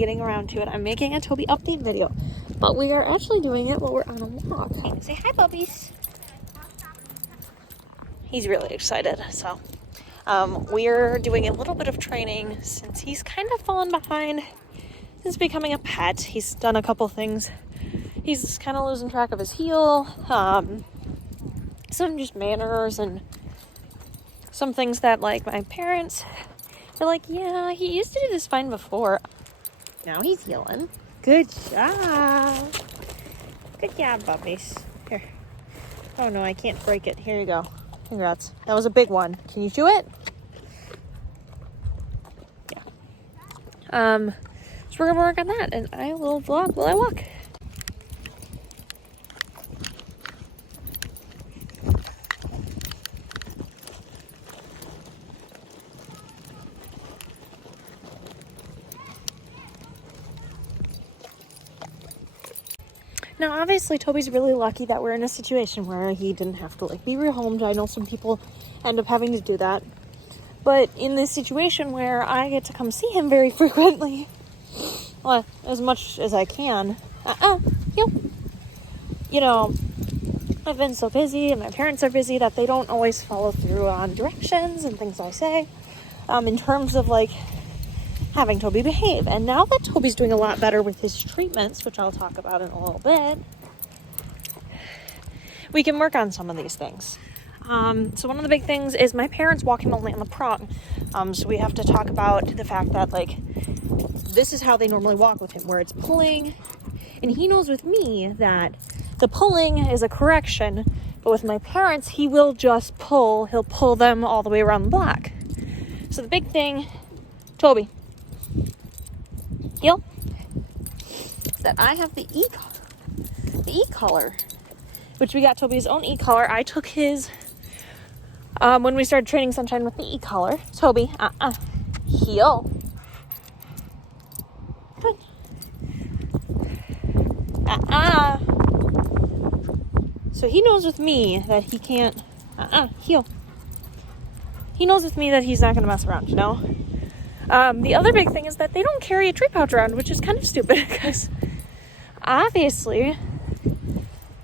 getting around to it. I'm making a Toby update video, but we are actually doing it while we're on a walk. Say hi, puppies. He's really excited. So we're doing a little bit of training since he's kind of fallen behind since becoming a pet. He's done a couple things. He's kind of losing track of his heel, some just manners, and some things that, like, my parents are like, yeah, he used to do this fine before. Now he's healing. Good job. Good job, puppies. Here. Oh no, I can't break it. Here you go. Congrats. That was a big one. Can you chew it? Yeah. So we're gonna work on that, and I will vlog while I walk. Now, obviously, Toby's really lucky that we're in a situation where he didn't have to, like, be rehomed. I know some people end up having to do that. But in this situation where I get to come see him very frequently, well, as much as I can, you know, I've been so busy and my parents are busy that they don't always follow through on directions and things I say, in terms of, like, having Toby behave. And now that Toby's doing a lot better with his treatments, which I'll talk about in a little bit, we can work on some of these things. So one of the big things is my parents walk him only on the prong. So we have to talk about the fact that, like, this is how they normally walk with him, where it's pulling. And he knows with me that the pulling is a correction, but with my parents, he will just pull. He'll pull them all the way around the block. So the big thing, Toby, heel, that I have the e-collar, which we got Toby's own e-collar. I took his when we started training Sunshine with the e-collar. Toby, heel. Good. So he knows with me that he can't, heel. He knows with me that he's not going to mess around, you know? The other big thing is that they don't carry a treat pouch around, which is kind of stupid because obviously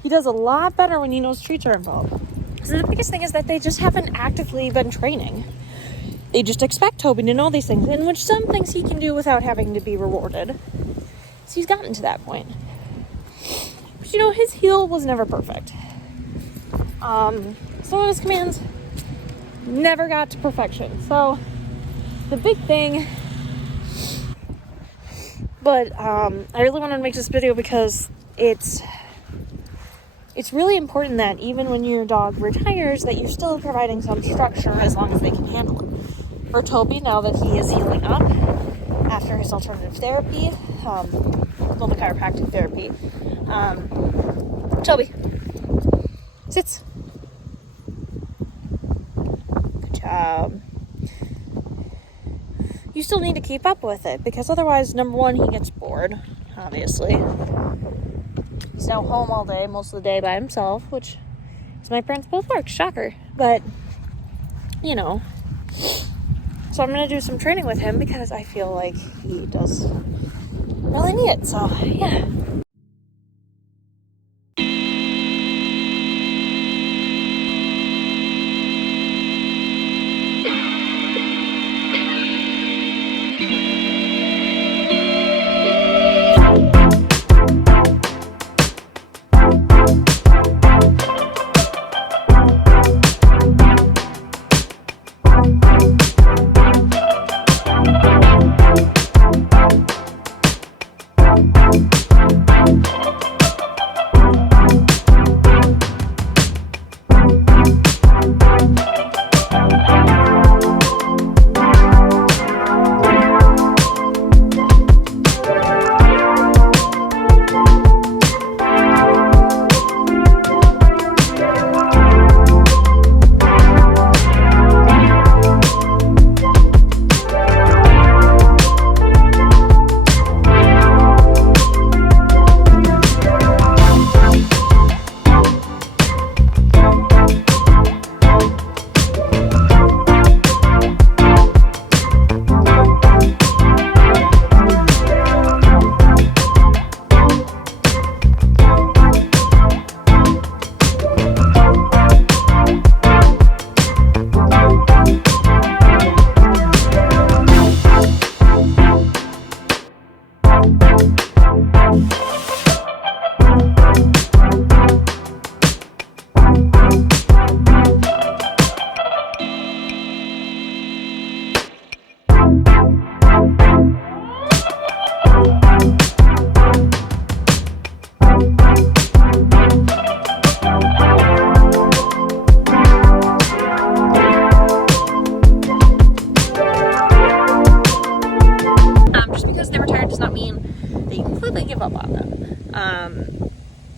he does a lot better when he knows treats are involved. So the biggest thing is that they just haven't actively been training. They just expect Toby to know these things, in which some things he can do without having to be rewarded. So he's gotten to that point. But you know, his heel was never perfect. Some of his commands never got to perfection. So the big thing, but I really wanted to make this video because it's really important that even when your dog retires, that you're still providing some structure as long as they can handle it. For Toby, now that he is healing up after his alternative therapy, the chiropractic therapy, Toby, sits. Good job. You still need to keep up with it because otherwise, number one, he gets bored, obviously. He's now home all day, most of the day by himself, which is my parents both work, shocker. But, you know, so I'm going to do some training with him because I feel like he does really need it. So, yeah.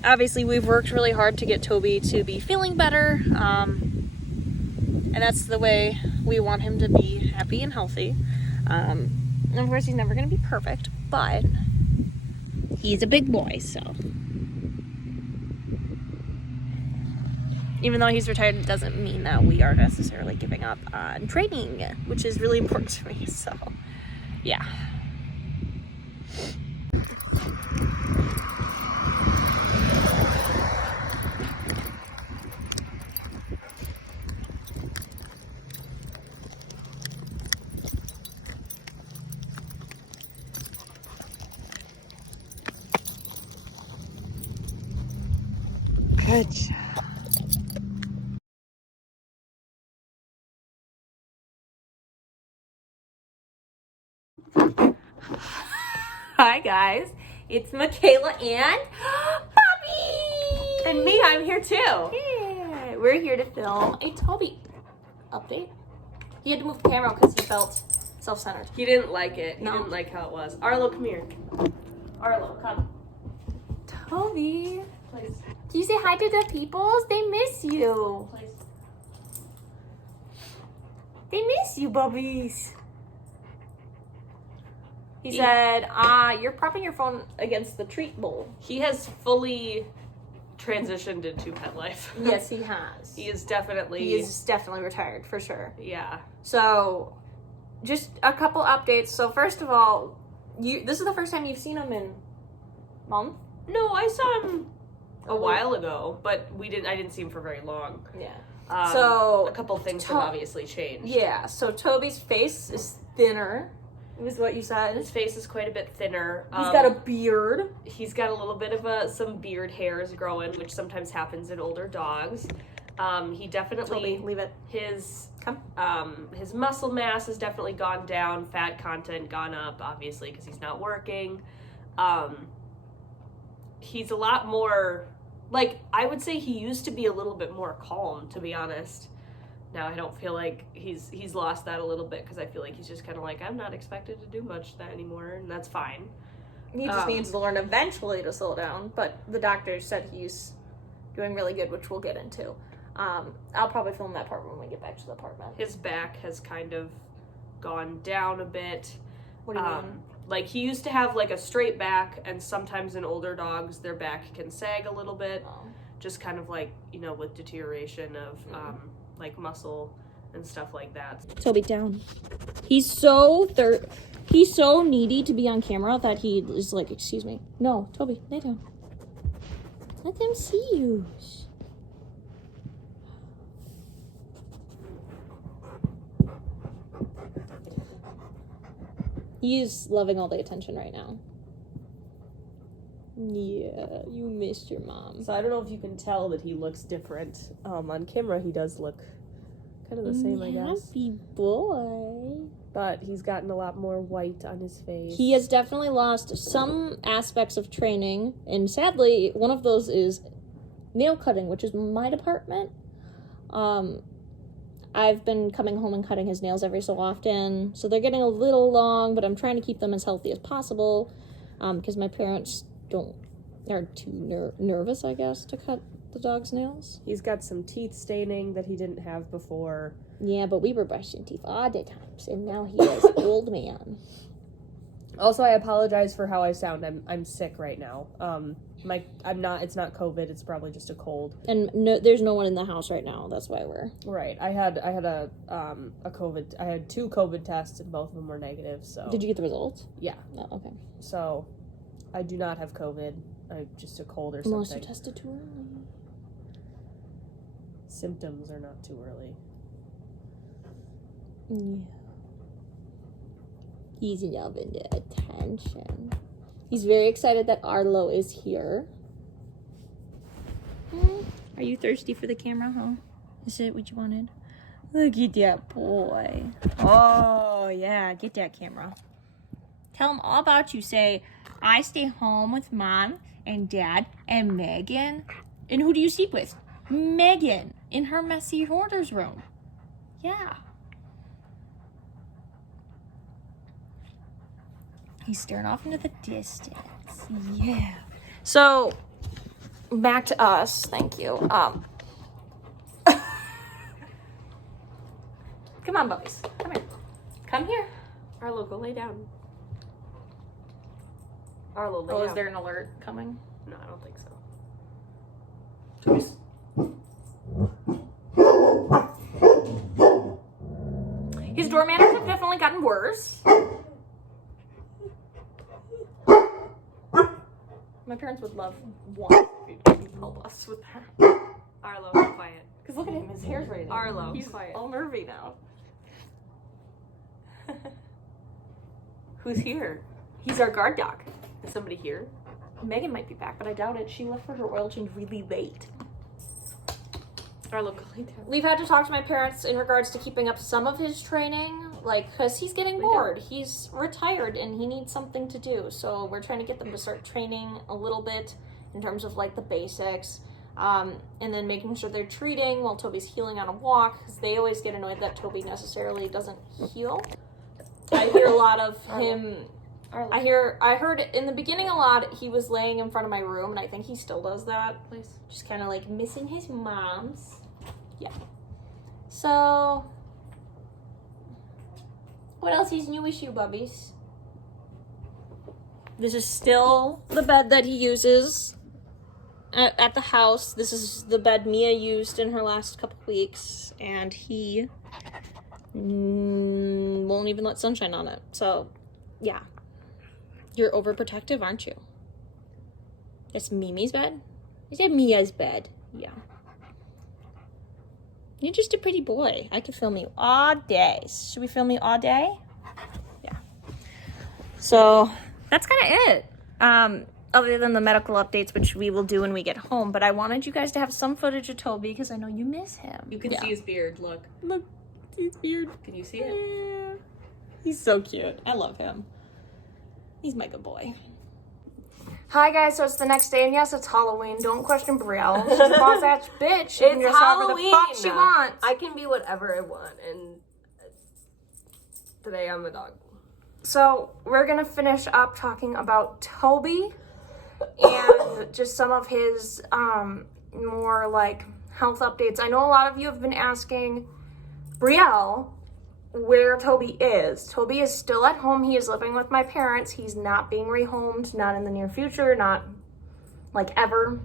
obviously we've worked really hard to get Toby to be feeling better. And that's the way we want him to be, happy and healthy. And of course, he's never going to be perfect, but he's a big boy, so. Even though he's retired, it doesn't mean that we are necessarily giving up on training, which is really important to me, so yeah. Good job. Hi guys, it's Michaela and Bobby! And me, I'm here too. Yeah, we're here to film a Toby update. He had to move the camera because he felt self-centered. He didn't like it. No. He didn't like how it was. Arlo, come here. Arlo, come. Toby, Please. can you say hi to the peoples? They miss you. Please. They miss you, Bubbies. He said, you're propping your phone against the treat bowl. He has fully transitioned into pet life. Yes, he has. He is definitely... He is definitely retired, for sure. Yeah. So, just a couple updates. So, first of all, this is the first time you've seen him in a month? No, I saw him a while ago, but I didn't see him for very long. Yeah. So a couple things have obviously changed. Yeah, so Toby's face is thinner, was what you said. His face is quite a bit thinner. He's got a beard. He's got a little bit of some beard hairs growing, which sometimes happens in older dogs. He definitely... Toby, leave it. His muscle mass has definitely gone down, fat content gone up, obviously, because he's not working. He's a lot more, like, I would say he used to be a little bit more calm, to be honest. Now I don't feel like he's lost that a little bit, because I feel like he's just kind of like, I'm not expected to do much that anymore, and that's fine. He just needs to learn eventually to slow down, but the doctor said he's doing really good, which we'll get into. I'll probably film that part when we get back to the apartment. His back has kind of gone down a bit. What do you mean? Like, he used to have, like, a straight back, and sometimes in older dogs, their back can sag a little bit. Oh. Just kind of, like, you know, with deterioration of, like, muscle and stuff like that. Toby, down. He's so needy to be on camera that he is like, excuse me. No, Toby, lay down. Let them see you. He's loving all the attention right now. Yeah, you missed your mom. So I don't know if you can tell that he looks different. On camera, he does look kind of the same, I guess. Happy boy. But he's gotten a lot more white on his face. He has definitely lost some aspects of training, and sadly, one of those is nail cutting, which is my department. I've been coming home and cutting his nails every so often, so they're getting a little long, but I'm trying to keep them as healthy as possible, because my parents are too nervous, I guess, to cut the dog's nails. He's got some teeth staining that he didn't have before. Yeah, but we were brushing teeth all the times, and now he is an old man. Also, I apologize for how I sound. I'm sick right now. It's not COVID, it's probably just a cold. And there's no one in the house right now, that's why we're... Right. I had a COVID, I had 2 COVID tests, and both of them were negative, so... Did you get the results? Yeah. Oh, okay. So, I do not have COVID. Just a cold or something. Unless you tested too early. Symptoms are not too early. Yeah. He's loving the attention. He's very excited that Arlo is here. Are you thirsty for the camera, huh? Is it what you wanted? Look at that boy. Oh, yeah. Get that camera. Tell him all about you. Say, I stay home with Mom and Dad and Megan. And who do you sleep with? Megan. In her messy hoarder's room. Yeah. He's staring off into the distance. Yeah. So, back to us. Thank you. Come on, puppies. Come here. Come here. Arlo, go lay down. Arlo, lay Oh, down. is there an alert coming? No, I don't think so. Tobys. His door manners have definitely gotten worse. My parents would love one if you could help us with that. Arlo, be quiet. Because look at him, his hair's ready. Arlo, He's quiet. all nervy now. Who's here? He's our guard dog. Is somebody here? Megan might be back, but I doubt it. She left for her oil change really late. Arlo, go lay down. We've had to talk to my parents in regards to keeping up some of his training, like, because he's getting bored. He's retired and he needs something to do. So we're trying to get them to start training a little bit in terms of, like, the basics. And then making sure they're treating while Toby's healing on a walk, because they always get annoyed that Toby necessarily doesn't heal. I hear a lot of him... Arlo, I heard in the beginning a lot he was laying in front of my room, and I think he still does that. please. Just kind of like missing his mom's. Yeah. So, what else is new with you, bubbies? This is still the bed that he uses at the house. This is the bed Mia used in her last couple weeks, and he won't even let sunshine on it. So, yeah. You're overprotective, aren't you? That's Mimi's bed? Is that Mia's bed? Yeah. You're just a pretty boy. I could film you all day. Should we film you all day? Yeah. So that's kind of it. Other than the medical updates, which we will do when we get home. But I wanted you guys to have some footage of Toby because I know you miss him. You can see his beard. Look. Look, his beard. Can you see it? Yeah. He's so cute. I love him. He's my good boy. Hi guys, so it's the next day, and yes, it's Halloween. Don't question Brielle. She's a boss-ass bitch. She can It's dress however Halloween. the fuck she wants. I can be whatever I want, and today I'm a dog. So we're gonna finish up talking about Toby and just some of his more like health updates. I know a lot of you have been asking Brielle where Toby is. Toby is still at home. He is living with my parents. He's not being rehomed, not in the near future, not like ever.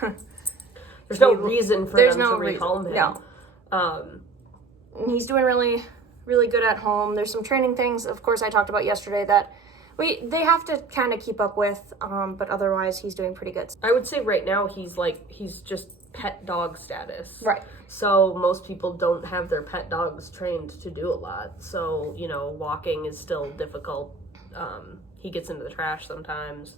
There's no reason for them to reason. rehome him. No. He's doing really, really good at home. There's some training things, of course, I talked about yesterday that they have to kind of keep up with, but otherwise he's doing pretty good. I would say right now he's just pet dog status. Right. So most people don't have their pet dogs trained to do a lot. So, walking is still difficult. He gets into the trash sometimes.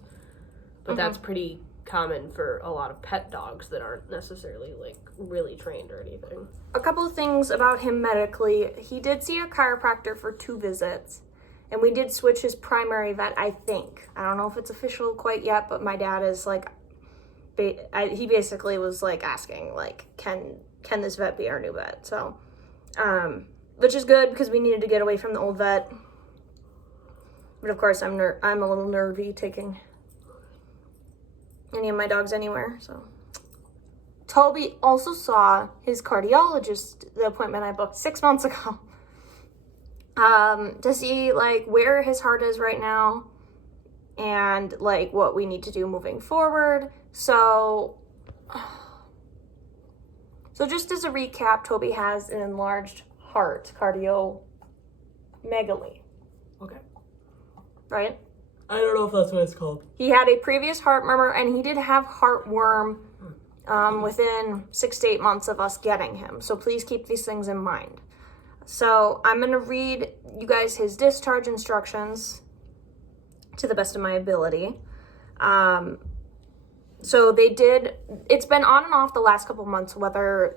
But that's pretty common for a lot of pet dogs that aren't necessarily really trained or anything. A couple of things about him medically. He did see a chiropractor for 2 visits. And we did switch his primary vet, I think. I don't know if it's official quite yet, but my dad is he basically was asking can this vet be our new vet? So, which is good because we needed to get away from the old vet. But of course, I'm a little nervy taking any of my dogs anywhere. So, Toby also saw his cardiologist, the appointment I booked 6 months ago, to see where his heart is right now and what we need to do moving forward. So just as a recap, Toby has an enlarged heart, cardiomegaly. Okay. Right? I don't know if that's what it's called. He had a previous heart murmur, and he did have heartworm within 6 to 8 months of us getting him. So please keep these things in mind. So I'm going to read you guys his discharge instructions to the best of my ability. So it's been on and off the last couple months, whether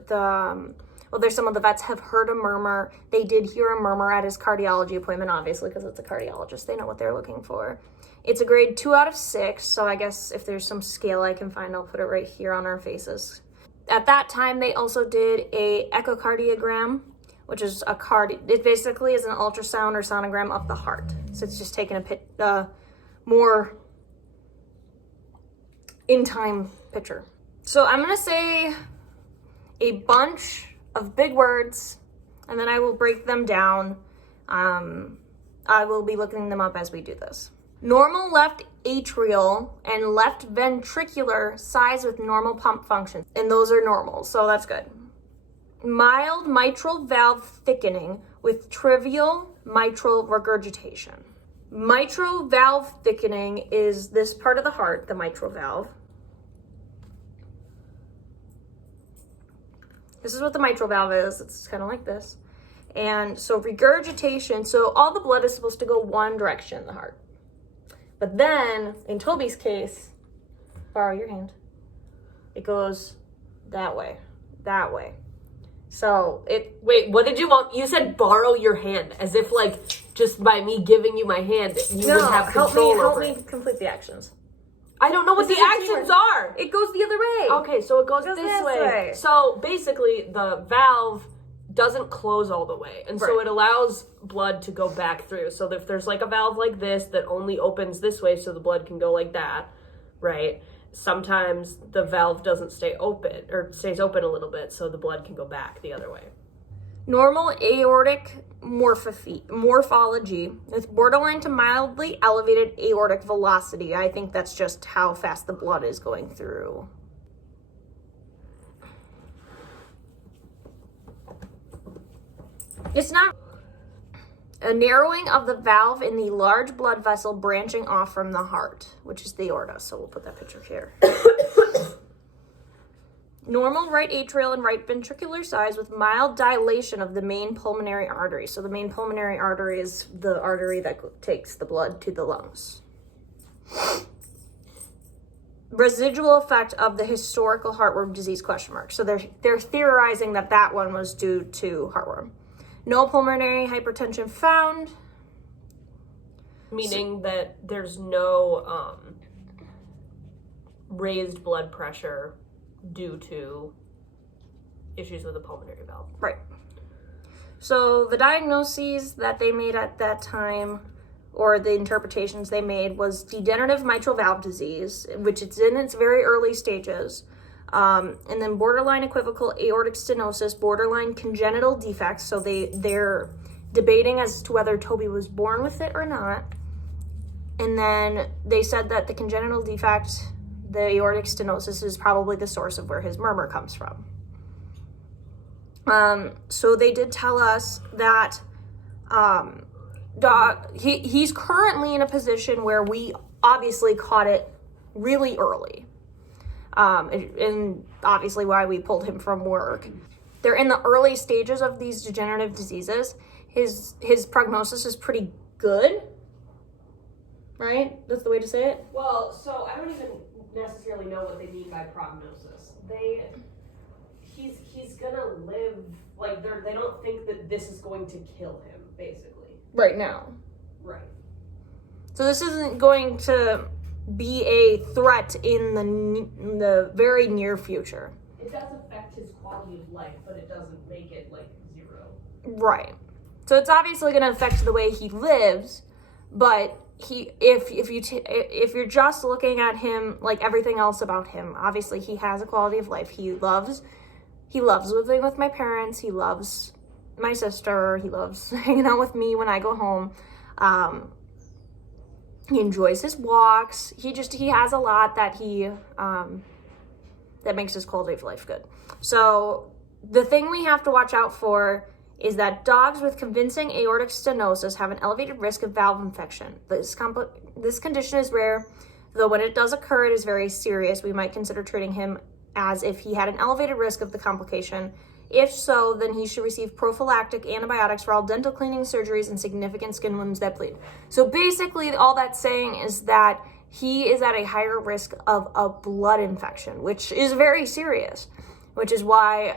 there's some of the vets have heard a murmur. They did hear a murmur at his cardiology appointment, obviously, because it's a cardiologist. They know what they're looking for. It's a grade 2 out of 6, so I guess if there's some scale I can find, I'll put it right here on our faces. At that time, they also did a echocardiogram, which is it basically is an ultrasound or sonogram of the heart. So it's just taking a more in time picture. So I'm gonna say a bunch of big words, and then I will break them down. I will be looking them up as we do this. Normal left atrial and left ventricular size with normal pump function, and those are normal, so that's good. Mild mitral valve thickening with trivial mitral regurgitation. Mitral valve thickening is this part of the heart, the mitral valve. This is what the mitral valve is. It's kind of like this. And so regurgitation, so all the blood is supposed to go one direction in the heart. But then, in Toby's case, borrow your hand, it goes that way. So Wait, what did you want? You said borrow your hand, as if like just by me giving you my hand, you would have control over it. Help me complete the actions. I don't know what the actions are. It goes the other way. Okay, so it goes this way. So basically, the valve doesn't close all the way, and so it allows blood to go back through. So if there's like a valve like this that only opens this way so the blood can go like that, right? Sometimes the valve doesn't stay open, or stays open a little bit, so the blood can go back the other way. Normal aortic morphology with borderline to mildly elevated aortic velocity. I think that's just how fast the blood is going through. It's not a narrowing of the valve in the large blood vessel branching off from the heart, which is the aorta. So we'll put that picture here. Normal right atrial and right ventricular size with mild dilation of the main pulmonary artery. So the main pulmonary artery is the artery that takes the blood to the lungs. Residual effect of the historical heartworm disease ? So they're theorizing that one was due to heartworm. No pulmonary hypertension found. Meaning that there's no raised blood pressure due to issues with the pulmonary valve. Right. So the diagnoses that they made at that time, or the interpretations they made, was degenerative mitral valve disease, which it's in its very early stages. And then borderline equivocal aortic stenosis, borderline congenital defects. So they're debating as to whether Toby was born with it or not. And then they said that the congenital defect, the aortic stenosis, is probably the source of where his murmur comes from. So they did tell us that he's currently in a position where we obviously caught it really early. And obviously why we pulled him from work. They're in the early stages of these degenerative diseases. His prognosis is pretty good, right? That's the way to say it? Well, so I don't even necessarily know what they mean by prognosis. He's gonna live, like they don't think that this is going to kill him, basically. Right now. Right. So this isn't going to be a threat in the very near future. It does affect his quality of life, but it doesn't make it like zero. Right. So it's obviously going to affect the way he lives, but if you're just looking at him like everything else about him, obviously he has a quality of life. He loves living with my parents. He loves my sister. He loves hanging out with me when I go home. He enjoys his walks. He has a lot that that makes his quality of life good. So the thing we have to watch out for is that dogs with convincing aortic stenosis have an elevated risk of valve infection. This condition is rare, though when it does occur, it is very serious. We might consider treating him as if he had an elevated risk of the complication. If so, then he should receive prophylactic antibiotics for all dental cleaning, surgeries, and significant skin wounds that bleed. So basically, all that's saying is that he is at a higher risk of a blood infection, which is very serious, which is why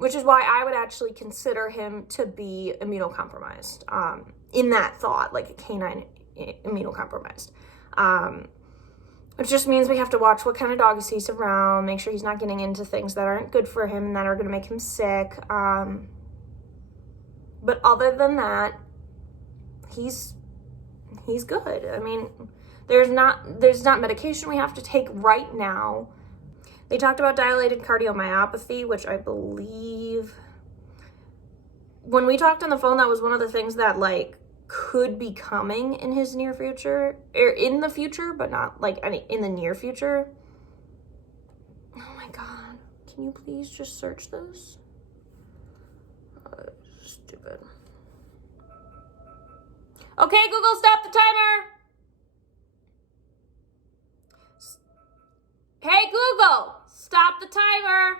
I would actually consider him to be immunocompromised, in that thought, like a canine immunocompromised. Which just means we have to watch what kind of dogs he's around, make sure he's not getting into things that aren't good for him and that are going to make him sick. But other than that, he's good. I mean, There's not medication we have to take right now. They talked about dilated cardiomyopathy, which I believe, when we talked on the phone, that was one of the things that like could be coming in his near future, or in the future, but not like in the near future. Oh my God, can you please just search this? Stupid. Okay, Google, stop the timer. Hey, Google, stop the timer.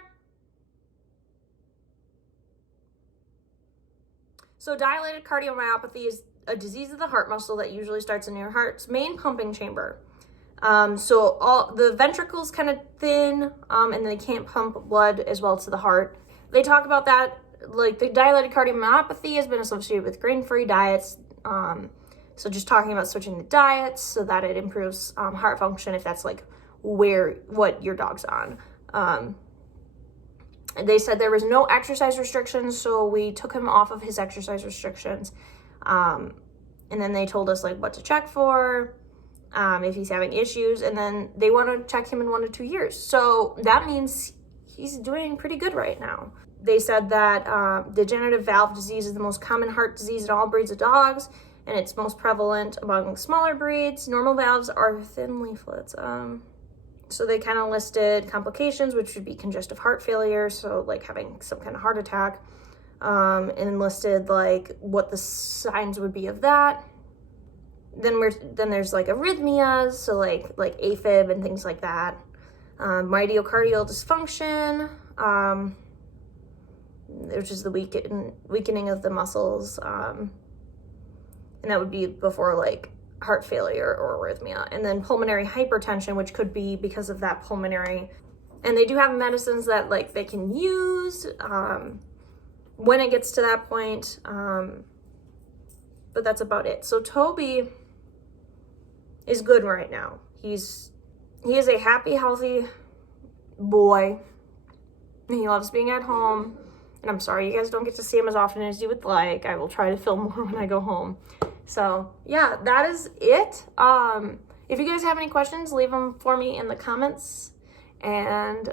So dilated cardiomyopathy is a disease of the heart muscle that usually starts in your heart's main pumping chamber. So all the ventricles kind of thin, and they can't pump blood as well to the heart. They talk about that, like the dilated cardiomyopathy has been associated with grain-free diets. So just talking about switching the diets so that it improves heart function if that's like what your dog's on. They said there was no exercise restrictions, so we took him off of his exercise restrictions. And then they told us like what to check for, if he's having issues, and then they want to check him in 1 to 2 years. So that means he's doing pretty good right now. They said that degenerative valve disease is the most common heart disease in all breeds of dogs, and it's most prevalent among smaller breeds. Normal valves are thin leaflets. So they kind of listed complications, which would be congestive heart failure, so like having some kind of heart attack, and listed like what the signs would be of that. Then there's like arrhythmias, so like AFib and things like that. Myocardial dysfunction, which is the weakening of the muscles, and that would be before like heart failure or arrhythmia. And then pulmonary hypertension, which could be because of that pulmonary. And they do have medicines that like they can use when it gets to that point, but that's about it. So Toby is good right now. He is a happy, healthy boy. He loves being at home. And I'm sorry you guys don't get to see him as often as you would like. I will try to film more when I go home. So yeah, that is it. If you guys have any questions, leave them for me in the comments. And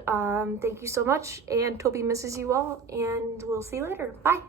thank you so much. And Toby misses you all. And we'll see you later. Bye.